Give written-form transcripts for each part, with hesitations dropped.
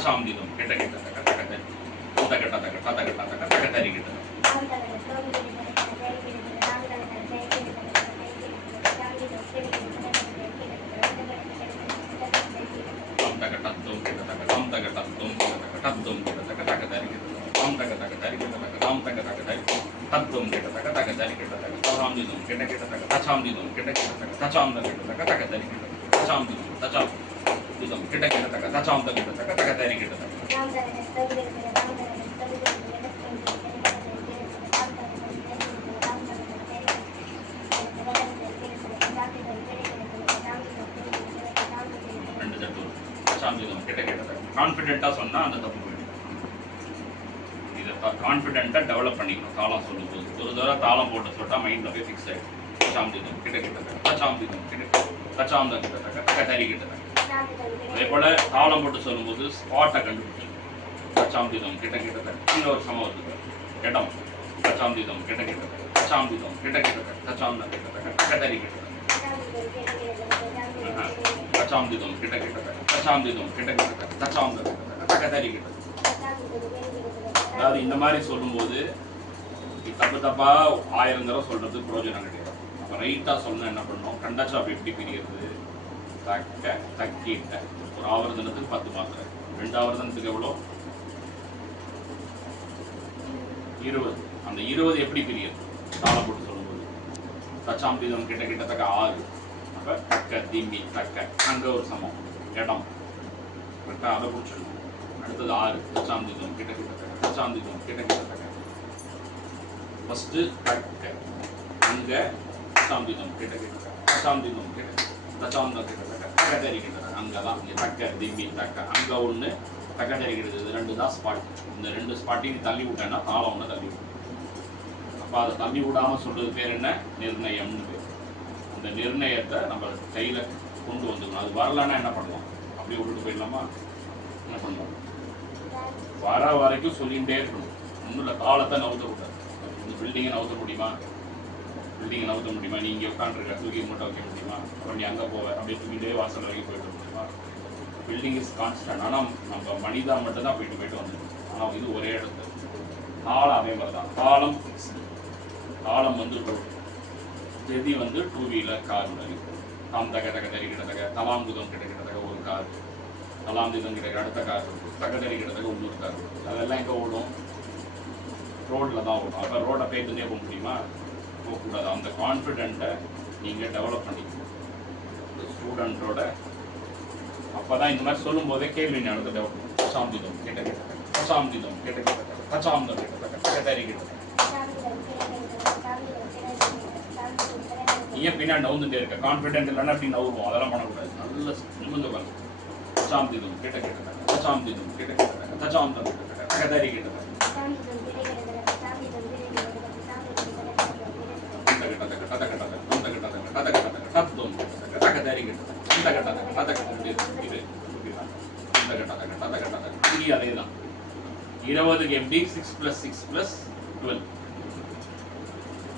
தச்சாம்திதம் கிட்ட கிட்ட தக்க தக்க தரி தக்க தக்க தக்க தக்க தக்க தக்க தரி கிட்ட தக்க தத்தும் கிட்ட தக்க தம் தக்க தத்தும் கிட்ட தக்க தத்தும் கிட்ட தக்க தக்க தரி கிட்ட தம் தக்க தக்க தரி கிட்ட தக்க தம் தக்க தக்க தரி தத்தும் கிட்ட தக்க தக்க தரி கிட்ட தக்க தச்சாம்திதம் கிட்ட கிட்ட தக்க தச்சாம்திதம் கிட்ட கிட்ட தக்க தச்சாம்தம் கிட்ட தக்க தக்க தரி கிட்ட தச்சாம்திதம் தச்சாம் இதம் கிட்ட கிட்ட தக்க தச்சாம்தம் கிட்ட தக்க தக்க தரி கிட்ட தக்க ரெண்டு தட்டு தச்சாம்திதம் கிட்ட கிட்ட தக்க கான்ஃபிடென்ட்டா சொன்னா அந்த தப்பு போயிடும். இதை கான்ஃபிடென்ட்டா டெவலப் பண்ணிக்கணும். தாளம் சொல்லும்போது ஒரு தடவை தாளம் போட்டு சொல்லிட்டா மைண்ட்ல போய் ஃபிக்ஸ் ஆயிடும். தச்சாம்திதம் கிட்ட கிட்ட தக்க தச்சாம்திதம் கிட்ட தச்சாம்தம் கிட்ட தக்க தக்க தரி கிட்ட தக்க. அதே போல தாளம் போட்டு சொல்லும்போது ஸ்பாட்டை கண்டுபிடிச்சு தச்சாம்திதம் கிட்ட கிட்ட தக்க இன்னொரு சமம் இருக்கு இடம் தச்சாம்திதம் கிட்ட கிட்ட தக்க தச்சாம்திதம் கிட்ட கிட்ட தக்க தச்சாம்தம் கிட்ட தக்க தக்க தரி கிட்ட தக்க தச்சாம்திதம் கிட்ட கிட்ட தக்க தச்சாம்திதம் கிட்ட கிட்ட தக்க தச்சாம்தம் கிட்ட தக்க தக்க தரி கிட்ட. அதாவது இந்த மாதிரி சொல்லும்போது தப்பு தப்பா 1000 தடவை சொல்றது பிரயோஜனம் கிடையாது. அப்ப ரைட்டா சொன்னா என்ன பண்ணணும், கண்டச்சாப் எப்படி பிரிகிறது, தக்க தக்கிட்ட ஒரு ஆவர்த்தனத்துக்கு 10 மாத்திரை, 2 ஆவர்த்தனத்துக்கு எவ்வளோ 20. அந்த 20 எப்படி பிரிகிறது தாளம் போட்டு சொல்லும்போது தச்சாம்திதம் கிட்ட கிட்ட தக்க 6. அப்ப தக்க திம்மி தக்க அங்க ஒரு சமம் இடம் கரெக்டா அதை பிடிச்சிடணும். அடுத்தது 6 தச்சாம்திதம் கிட்ட கிட்ட தக்க தச்சாம்திதம் கிட்ட கிட்ட தக்க ஃபர்ஸ்ட் தக்க அங்க தச்சாம்திதம் கிட்ட கிட்ட தக்க தச்சாம்திதம் கிட்ட தச்சாம்தம் கிட்ட தக்க தக்க தரி கிட்ட தக்க அங்கதான் இங்க தக்க திம்மி தக்க அங்க ஒண்ணு தக்க தரி கிட்டது. இது 2 தான் ஸ்பாட். இந்த 2 ஸ்பாட்டையும் தள்ளி விட்டேன்னா தாளம் ஒன்று தள்ளி விடும். அப்ப அதை தள்ளி விடாம சொல்றது பேர் என்ன, நிர்ணயம்னு பேர். அந்த நிர்ணயத்தை நம்ம கையில கொண்டு வந்துக்கணும். அது வரலன்னா என்ன பண்ணலாம், அப்படியே விட்டுட்டு போயிடலாமா, என்ன பண்ணலாம், வர வரைக்கும் சொல்லிகிட்டே இருக்கணும். ஒன்றும் இல்லை, காலத்தை நவுத்தக்கூடாது. இந்த பில்டிங்கை நவுத்த முடியுமா, பில்டிங்கை நவுத்த முடியுமா, நீ இங்கே உட்காந்துருக்க தூக்கி மூட்டை வைக்க முடியுமா, அப்புறம் நீ அங்கே போவ அப்படியே தூக்கிட்டே வாசல் வரைக்கும் போயிட்டு முடியுமா. Building is constant. ஆனால் நம்ம மனிதா மட்டும் தான் போயிட்டு வந்துடும். ஆனால் இது ஒரே இடத்துல. காலம் அதே மாதிரி தான். காலம் ஃபிக்ஸ்டு. காலம் வந்து ஜெதி வந்து 2 வீலர் கார் மாதிரி. தாம் தக்க தக்க தரி கிட்டத்தக்க தலாங்குதம் கிட்ட கிட்டத்தக்க ஒரு கார், தலாந்திதம் கிட்ட அடுத்த கார் இருக்குது, தக்கதறி கிட்டத்தக்க இன்னொரு கார் இருக்குது. அதெல்லாம் எங்கே ஓடும், ரோடில் தான் ஓடும். அப்போ ரோடை பேத்துட்டே போக முடியுமா, போகக்கூடாது. அந்த கான்ஃபிடென்ட்டை நீங்கள் டெவலப் பண்ணிக்கணும் ஸ்டூடெண்ட்டோட. அப்போ தான் இந்த மாதிரி சொல்லும் போதே கேள்வி ஞானத்தை டெவலப் பண்ணும். தச்சாம்திதம் கிட்ட கிட்டத்தக்க தச்சாம்திதம் கிட்ட கிட்டத்தக்க தச்சாம்தம் கிட்டத்தக்க தக்கதறி கிட்டத்தக்க. ஏன் பின்னாடி நவுந்துட்டே இருக்க, கான்ஃபிடென்ட் இல்லைன்னா அப்படி நவுருவோம். அதெல்லாம் பண்ணக்கூடாது. நல்ல நிமிர்ந்து பாருங்க. தச்சாம்திதம் கிட்ட கிட்டத்தக்க தச்சாம்திதம் கிட்ட கிட்டத்தக்க தச்சாம்தம் கிட்டத்தக்க தக்கதறி கிட்டத்தக்க தத்துவம் கிட்டத்தக்க தக்கதறி கிட்டத்தக்க அதே தான். 20க்கு எப்படி 6 + 6 + 12,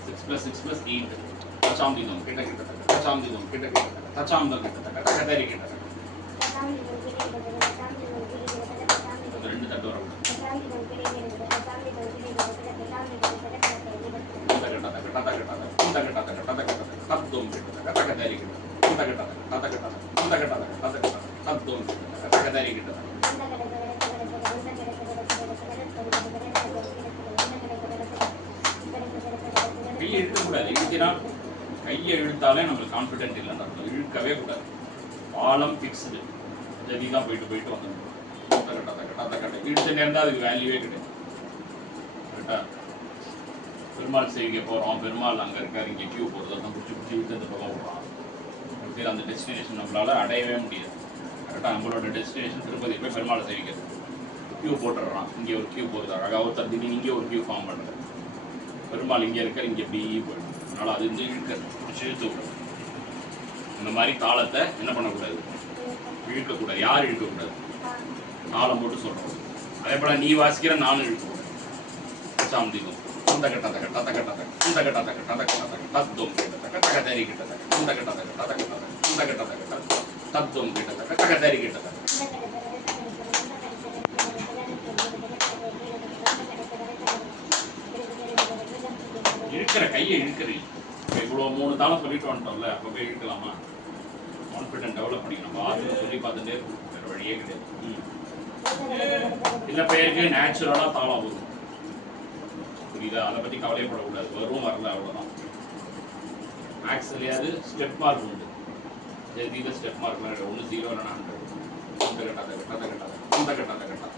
6 + 6 + 8. தச்சாம்திதம் கிட்ட கிட்டத்தக்க தச்சாம்திதம் கிட்ட கிட்டத்தக்க தச்சாம்தம் கிட்டத்தக்க தக்கதறி கிட்டத்தக்க. அது 2 தட்டு வரும். தத்துவம் கிட்டத்தக்க தக்கதறி கிட்டத்தக்க தத்துவம் கிட்டத்தக்க தக்கதறி கிட்டத்தக்க. கையை இழுக்கக்கூடாது. கையை இழுத்தாலே நம்மளுக்கு கான்ஃபிடென்ட் இல்லைன்னு அர்த்தம். இழுக்கவே கூடாது. ஆழம் ஃபிக்ஸ்டு. ஜதி தான் போயிட்டு வந்துடும். இழுத்துட்டே இருந்தால் அதுக்கு வேல்யூவே கிடையாது. கரெக்டா, பெருமாள் சேவிக்க போகிறோம், பெருமாள் அங்கே இருக்கார், இங்கே கியூ போகிறது, தான் பிடிச்சி இழுத்து அந்த பக்கம் விடுறோம். சரி, அந்த டெஸ்டினேஷன் நம்மளால் அடையவே முடியாது. கரெக்டாக நம்மளோட டெஸ்டினேஷன் திருப்பதி போய் பெருமாளை சேவிக்கிறது. கியூ போட்டுடுறான், இங்கே ஒரு கியூ போடுறது, அழகாக ஒருத்தர் திடீர்னு இங்கே ஒரு கியூ ஃபார்ம் பண்ணுறது. பெருமாள் இங்கே இருக்கார், இங்கே எப்படி போயிடும். அதனால் அது வந்து இழுக்கிறது, பிடிச்சி இழுத்து விடுறது. இந்த மாதிரி தாளத்தை என்ன பண்ணக்கூடாது, இழுக்கக்கூடாது. யார் இழுக்கக்கூடாது, தாளம் போட்டு சொல்கிறோம். அதே போல் நீ வாசிக்கிற நானும் இழுக்கக்கூடாது. தச்சாம்திதம் இந்த கட்டத்தக்க தத்தக்கட்டத்தக்க இந்த கட்டத்தக்க தத்தக்கட்டத்தக்க தத்துவம் கிட்டத்தக்க தக்கதறி கிட்டத்தக்க இந்த கட்டத்தக்க தத்தக்கட்டத்தக்க இந்த கட்டத்தக்க தத்துவம் கிட்டத்தக்க தக்கதறி கிட்டத்தக்க. கையை இழுக்கிறீங்க. இவ்வளோ 3 தாளம் சொல்லிட்டு வந்துட்டோம்ல, அப்போ போய் இழுக்கலாமா? கான்ஃபிடென்ட் டெவலப் பண்ணிக்கணும். நம்ம ஆர்வம் சொல்லி பார்த்துட்டே இருக்கும், வேறு வழியே கிடையாது. சில பேருக்கு நேச்சுரலாக தாளம் வரும், புரியுதா? அதை பற்றி கவலைப்படக்கூடாது, வரும் வரல அவ்வளோதான். மேக்ஸ்லையாவது ஸ்டெப் மார்க் உண்டு, ஜெதியில் ஸ்டெப் மார்க்லாம் கிடையாது. 1 0 இல்லைனா 100. இந்த கட்டாத கட்டாத கட்டாத இந்த கட்டாத கட்டாத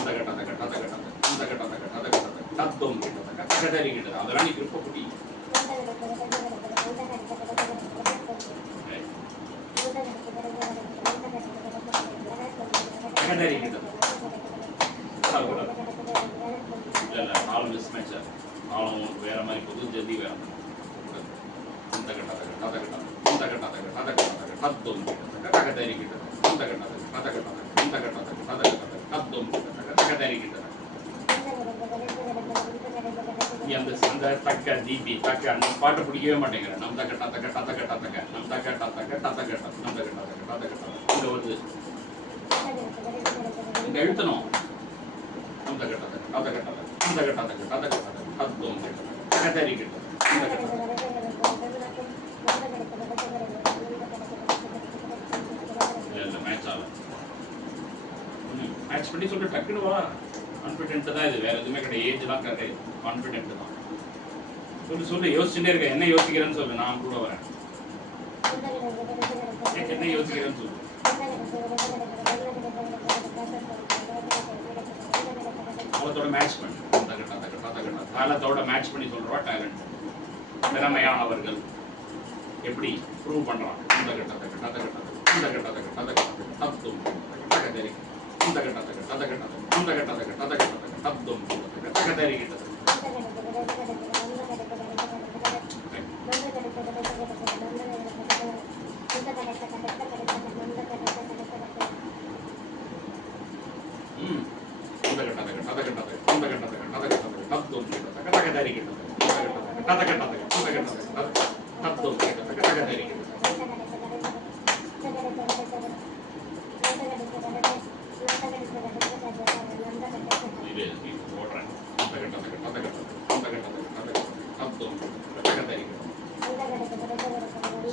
இந்த கட்டாத கட்டாத கட்டாத இந்த கட்டாத கட்டாத கட்டாத தத்துவம் கிட்டத கட்டதறி கிட்டது அதெல்லாம் நீ கிருப்ப குட்டி கட்டதறி கிட்டது இல்லை நாலு மிஸ் மேட்ச் நாலும் வேற மாதிரி புது ஜெதி வேற இந்த கட்டாத கட்டாத கட்டாத இந்த கட்டாத கட்டாத கட்டாத தத்துவம் கிட்டத கட்டதறி கிட்டது இந்த கட்டாத கட்டாத கட்டாத இந்த கட்டாத கட்டாத கட்டாத தத்துவம் கிட்டத கட்டதறி கிட்டது அந்த தக்க தீபி தக்க அந்த பாட்டு பிடிக்கவே மாட்டேங்கிறேன். நம்ம தக்க தக்க தக்க தக்க நம்ம தக்க தக்க தக்க கட்ட நம்ம தக்க தக்க தக்க கட்ட இங்க வருது, இங்க எழுத்தணும். நம்ம தக்க தக்க தக்க கட்ட அந்த கட்ட தக்க தக்க கட்ட தத்துவம் கிட்டது கட்டதறி கிட்டது இந்த கட்ட இல்ல மேட்ச் ஆகல. மேட்ச் பண்ணி சொல்லிட்டு டக்குனு வா. கான்ஃபிடென்ட் தான் இது, வேற எதுவுமே கிடையாது. ஏஜ் தான் கிடையாது, கான்ஃபிடென்ட் தான். சொல்லு யோசிச்சுட்டே இருக்க. என்ன யோசிக்கிறேன்னு சொல்லு, நான் கூட வரேன். என்ன யோசிக்கிறேன்னு சொல்லு. காலத்தோட மேட்ச் பண்ணி காலத்தோட மேட்ச் பண்ணி சொல்றவா டேலண்ட். திறமையானவர்கள் எப்படி ப்ரூவ் பண்றாங்க. இந்த கட்டத்தை கட்டத்தை கட்டத்தை இந்த கட்டத்தை கட்டத்தை கட்டத்தை தத்துவம் கட்டத்தை இந்த கட்டத்தை கட்டத்தை கட்டத்தை இந்த கட்டத்தை கட்டத்தை கட்டத்தை தத்துவம் கட்டத்தை கிட்டத்தை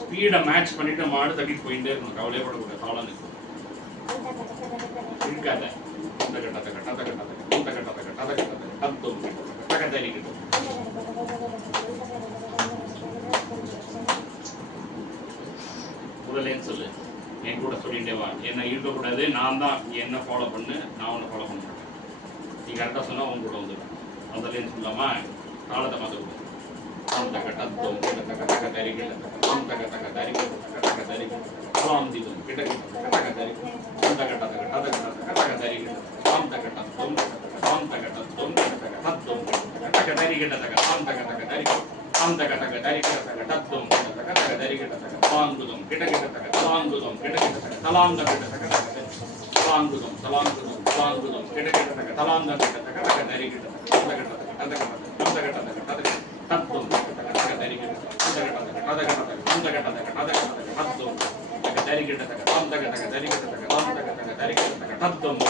ஸ்பீடை மேட்ச் பண்ணிட்டு மாடு தட்டிட்டு போயிட்டே இருக்கணும். கவலையே படக்கூடாது. தாளம் இருக்காத. இந்த கட்டத்தை கட்டாத கட்டாத இந்த கட்டத்தை கட்டாத கட்டாத தத்துவம் கட்டத்தை கிட்டும். முதலேன்னு சொல்லு, என் கூட சொல்லிட்டே வா. என்ன இருக்கக்கூடாது, நான் தான் என்ன ஃபாலோ பண்ணு, நான் ஒன்று ஃபாலோ பண்ண மாட்டேன். நீ கரெக்டாக சொன்னால் உங்க கூட வந்துடும். முதலேன்னு சொல்லாமா தாளத்தை மாற்றக்கூடாது. அந்த கட்டத்துவம் கிட்டத்தக்க தக்க தறி கிட்டத்தக்க அந்த கட்டக்க தறி கிட்டத்தக்க தக்க தறி கலாம் தீபம் கிட்ட கிட்டத்தக்க தக்க தறி அந்த கட்டத்தக்க தக்க தக்க தறி கிட்டத்தக்க அந்த கட்டத்துவம் அந்த கட்டத்துவம் கிட்டத்தக்க தத்துவம் தக்க தறி கிட்டத்தக்க அந்த கட்டக்க தறி அந்த கட்டக்க தறி கிட்டத்தக்க தத்துவம் கிட்டத்தக்க தக்க தறி கிட்டத்தக்க தலாங்குதம் கிட்ட கிட்டத்தக்க தலாங்குதம் கிட்ட கிட்டத்தக்க தலாங்க கிட்டத்தக்க தலாங்குதம் தலாங்குதம் தலாங்குதம் கிட்ட கிட்டத்தக்க தலாங்க கிட்டத்தக்க தக்க தறி கிட்டத்தக்க அந்த கட்டத்தக்க அந்த கட்டத்தக்க அந்த கட்டத்தக்க தத்துவம்